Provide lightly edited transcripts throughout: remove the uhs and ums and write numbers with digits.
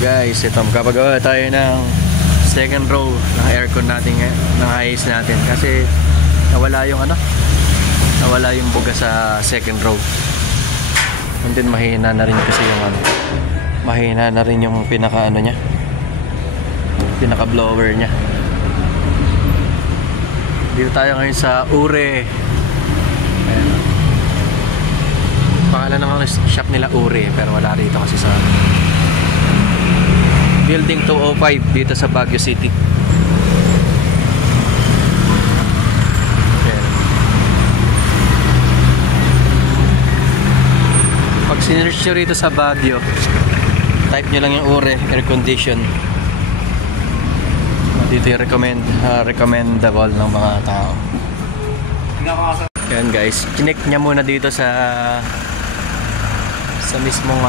guys, ito magpapagawa tayo ng second row ng aircon natin ngayon, ng ayos natin kasi nawala yung nawala yung buga sa second row. And then mahina na rin kasi yung mahina na rin yung pinaka niya, pinaka blower niya. Dito tayo ngayon sa Ure. Ayan. Pangalan ng shop nila Ure, pero wala rito kasi sa Building 205 dito sa Baguio City. Ayan. Pag sinearch nyo rito sa Baguio, type nyo lang yung Ure air condition. Dito yung recommendable ng mga tao. Ayan guys, chinek niya muna dito sa mismong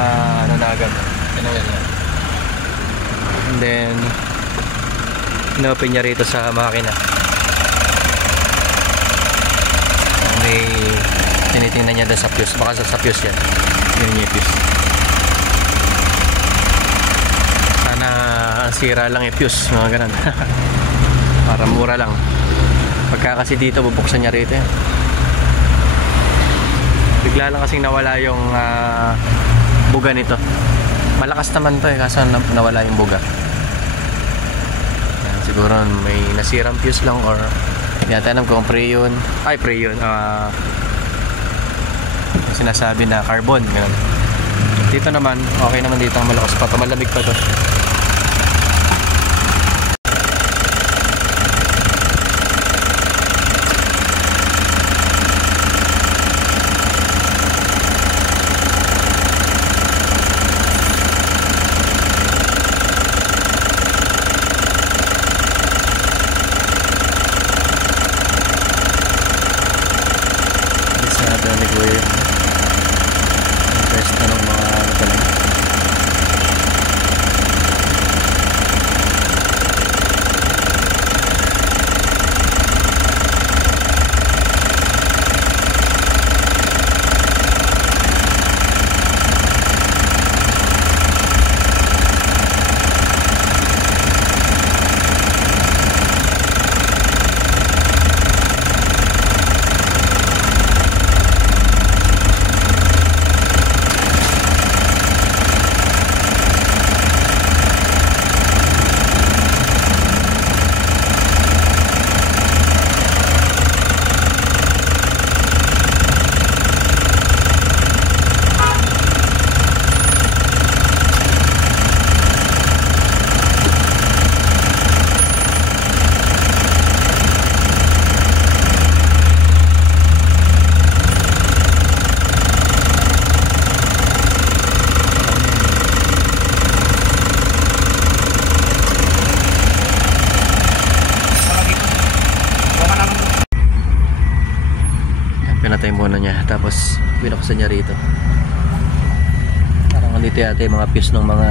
nanagan. Yan. And then inopen niya rito sa makina. May tinitingnan niya doon sa fuse. Baka sa fuse yan. Yun yung fuse. Sana sira lang yung fuse, mga ganun. Para mura lang. Pagka kasi dito bubuksan niya rito yan. Bigla lang kasing nawala yung buga nito. Malakas naman to kaso nawala yung buga. Yan, siguro may nasirang fuse lang or hindi natin alam kung preyon. Ay, preyon. Sinasabi na carbon. Ganun. Dito naman, okay naman dito ang malakas pa. Malamig pa to. Pinatay muna niya tapos binuksan niya rito. Parang dito yata yung mga fuse ng mga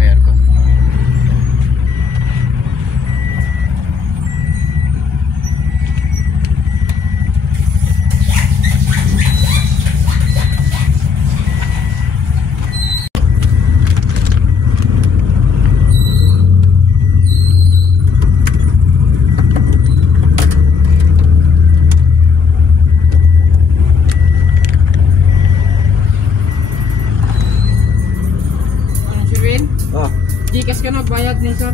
aircon. Gcash ka na, bayad ni sir.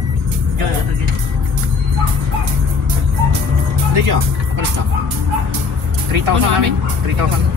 Hindi siya, kapalis ka 3,000 namin 3,000.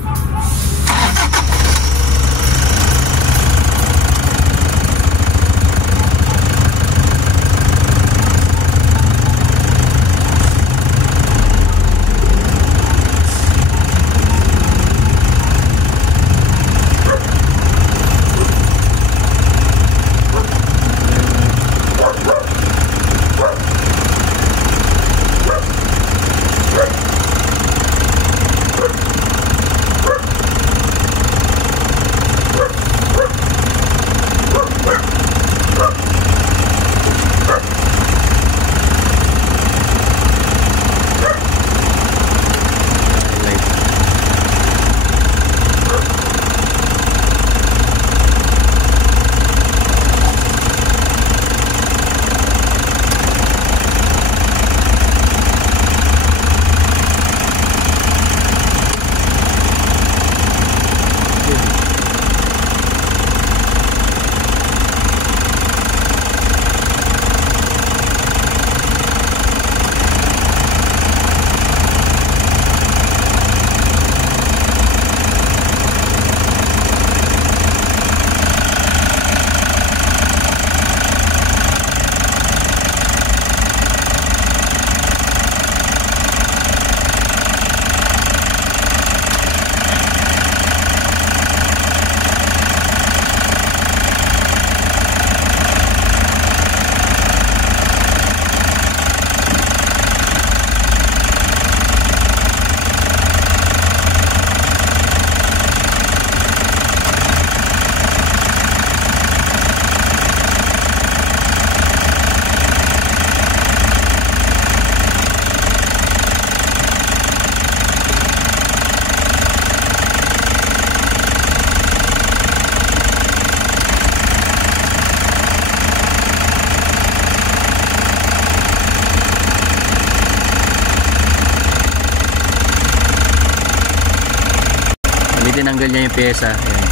tinanggal niya yung pyesa. Ayan.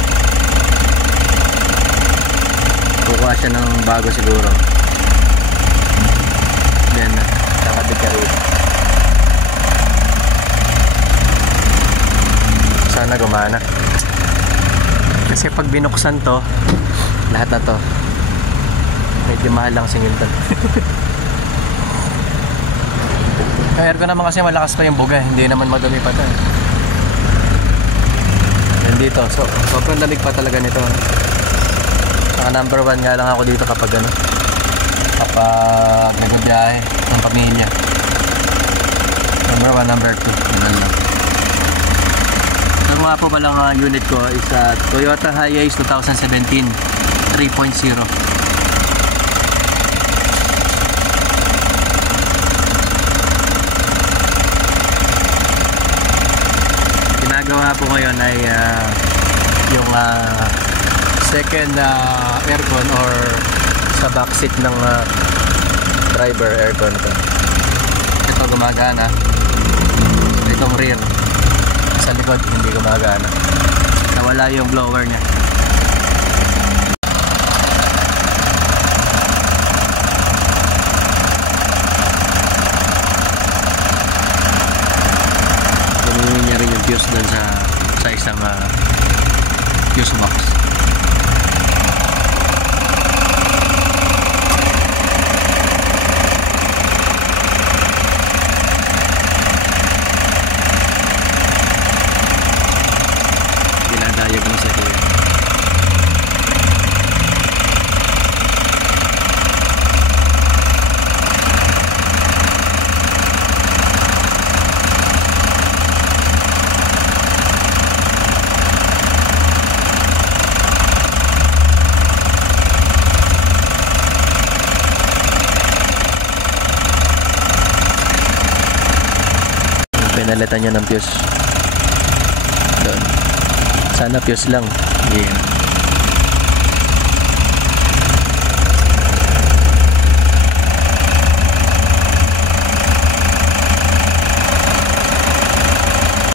Kukuha siya ng bago siguro. Ayan na, kakabit ka rito. Sana gumana. Kasi pag binuksan to, lahat na to, medyo mahal lang singil to. Aircon naman kasi malakas pa yung buga, hindi naman madumi pa to. Yan dito, so sobrang lamig pa talaga nito. Saka number 1 nga lang ako dito kapag ano, kapag nagbibiyahe ng pamilya. Number 1, number 2, ganun lang. Ito nga po palang unit ko is Toyota Hiace 2017 3.0. Ginagawa po ngayon ay yung second aircon or sa backseat ng driver aircon ito gumagana. Itong rear sa likod hindi gumagana, nawala yung blower niya. Kunin niya rin yung fuse dun sa isang fuse box. Diagnose ito yan. Pinalitan niya ng fuse doon. Sana fuse lang. Yeah.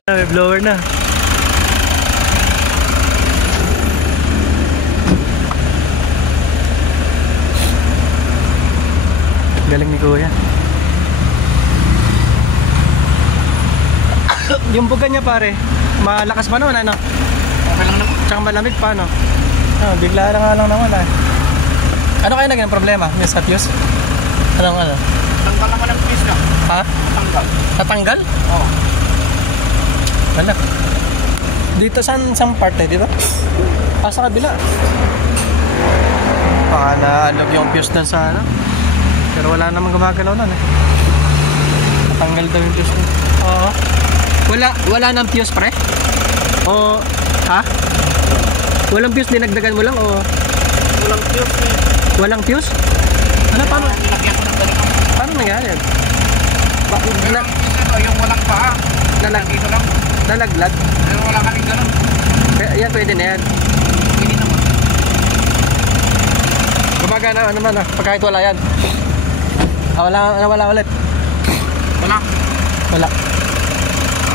May blower na. Galing ni Kuya. Yung buga niya pare, malakas pa naman ano? Okay lang naman. Tsaka malamig pa no? Bigla lang nga lang nawala. Ano kaya naging problema? May sa fuse? Anong ano? Tanggal naman ang fuse ka. Ha? Tanggal. Natanggal? Oo. Wala. Dito saan part eh, di ba? Sa kabila. Baka naalog yung fuse dun sa ano. Pero wala namang gumagalaw nun eh. Natanggal daw yung fuse dun. Oo. Wala nang fuse pre? O, ha? Walang fuse, dinagdagan mo lang o? Walang fuse eh. Walang fuse? Ano, paano? Nilagyan ko ng ganito. Paano nangyari yan? Yung walang paa. Dito lang. Nalaglag? Pero wala kaming ganun. Yan, pwede na yan. Hindi naman. Gumagana naman pagkahit wala yan. Wala ulit. Wala.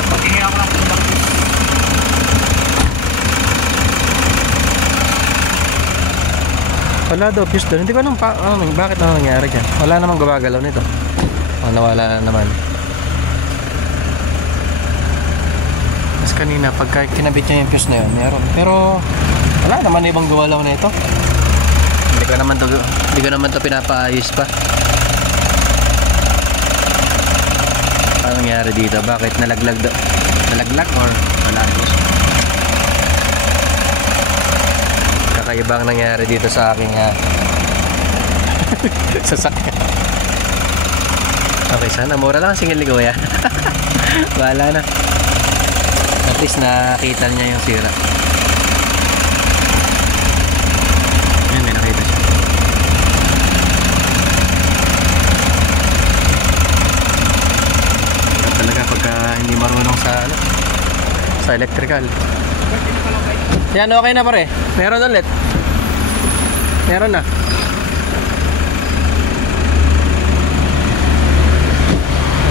Paghingi ako ng kumbang fuse. Wala daw fuse doon. Hindi ko alam bakit na nangyari dyan. Wala namang gumagalaw nito. Nawala na naman. Mas kanina pagka kinabit niya yung fuse na yun, meron. Pero wala naman ibang gumalaw na ito. Hindi ko naman to pinapaayos pa. Ano nangyari dito? Bakit nalaglag or wala fuse? Kakaibang nangyari dito sa aking sasakyan. Okay, sana mura lang ang singil ni Kuya. Bahala na. At least nakita niya yung sira. Ayun, may nakita siya. Hirap talaga pagka hindi marunong sa electrical. Yan, okay na pare. Meron ulit. Meron na.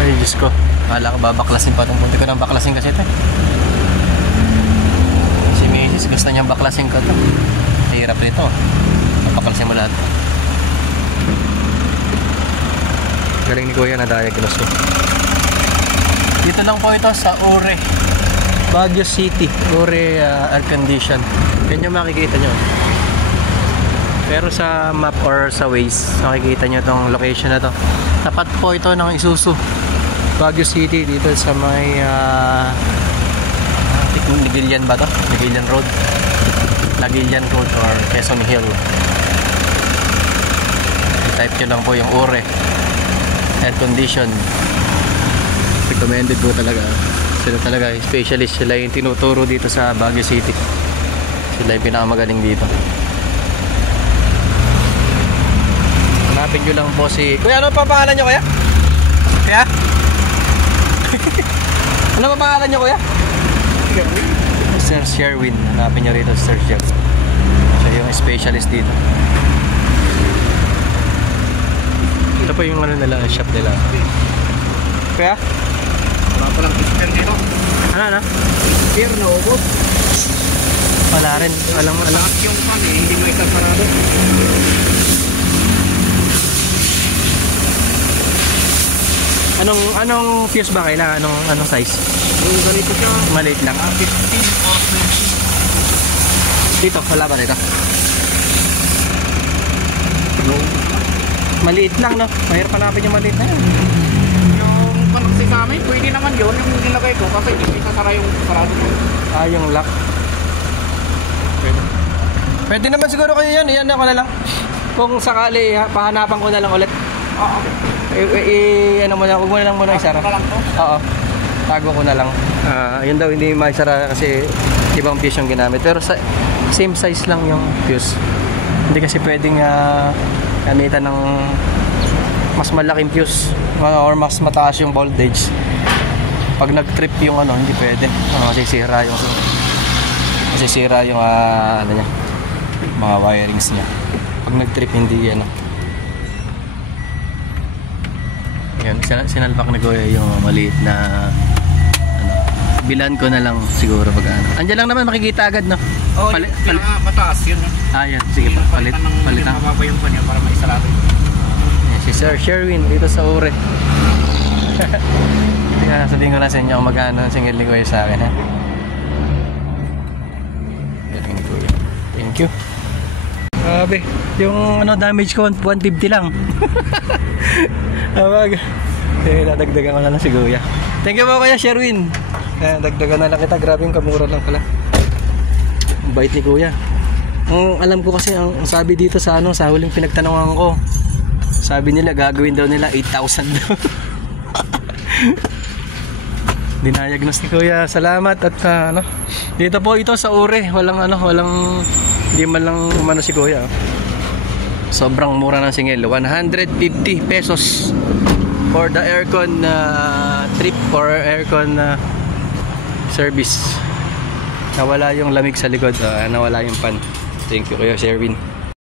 Ay, Diyos ko. Kala ko babaklasin pa itong punti ko ng baklasin kasi ito. Gusto niya baklasin ko to. Hirap nito. Baklasin mo lahat. Galing ni Kuya na diagnose ko. Dito lang po ito sa Ure, Baguio City. Ure air condition. Yan yung makikita nyo. Pero sa map or sa Waze, makikita nyo itong location na to. Tapat po ito ng Isuzu Baguio City, dito sa may Ligilian ba to? Ligilian Road, Ligilian Road or Quezon Hill. I-type nyo lang po yung Ure air condition. Recommended po talaga. Sila talaga specialist. Sila yung tinuturo dito sa Baguio City. Sila yung pinakamagaling dito. Hanapin nyo lang po si... Kuya, ano pa pangalan nyo, Kuya? Kuya? Ano pa pangalan nyo, Kuya? Sir Sherwin. Hanapin nyo rito si Sir Sherwin. Siya yung specialist dito. Ito po yung ano nila, shop nila. Kuya? Wala pa lang spear dito. Ano? Spear na ubos. Wala rin. Alam. Lahat yung pan eh, hindi mo ikasarado. Anong fuse ba kailangan? Anong size? Yung ganito siya. Maliit lang. 15 or 20. Dito, wala ba dito? Maliit lang, no? Mahirap hanapin yung maliit na yun. Yung panuksin sa amin, pwede naman yun. Yung nilagay ko kasi hindi mo ikasara yung sarado ko. Yung lock. Pwede naman siguro kayo yan. Iyan ako na lang. Kung sakali, pahanapan ko na lang ulit. Oo. Ano mo na, huwag mo na lang muna isara. Tago ka lang to? Oo. Tago ko na lang. Yun daw, hindi maisara kasi ibang fuse yung ginamit. Pero same size lang yung fuse. Hindi kasi pwedeng gamitan ng mas malaking fuse or mas mataas yung voltage. Pag nag-trip yung hindi pwede. Masisira yung ano niya, mga wirings niya. Pag nag-trip hindi yan, sinalpak na Kuya yung maliit na bilan ko na lang siguro pag andyan lang naman makikita agad, no? Oo, yung mataas yun. Yan, sige pa, palitan. Hindi mababa yung pan para maisarado. Yan, si Sir Sherwin dito sa Ure. Sabihin ko na sa inyo kung magkano ang single ni Kuya sa akin, ha? Thank you. Grabe, yung damage ko 150 lang. Dadagdagan ko na lang si Kuya. Thank you po Kuya Sherwin. Dagdagan na lang kita. Grabe yung kamura lang pala. Ang bait ni Kuya. Ang alam ko kasi ang sabi dito sa sa huling pinagtanungan ko, sabi nila gagawin daw nila 8,000 daw. Dinayagnos ni Kuya. Salamat at dito po ito sa Ure. Walang hindi man lang umano si Kuya. Sobrang mura ng singil. 150 pesos for the aircon trip or aircon service. Nawala yung lamig sa likod, nawala yung pan. Thank you Kuya Sherwin.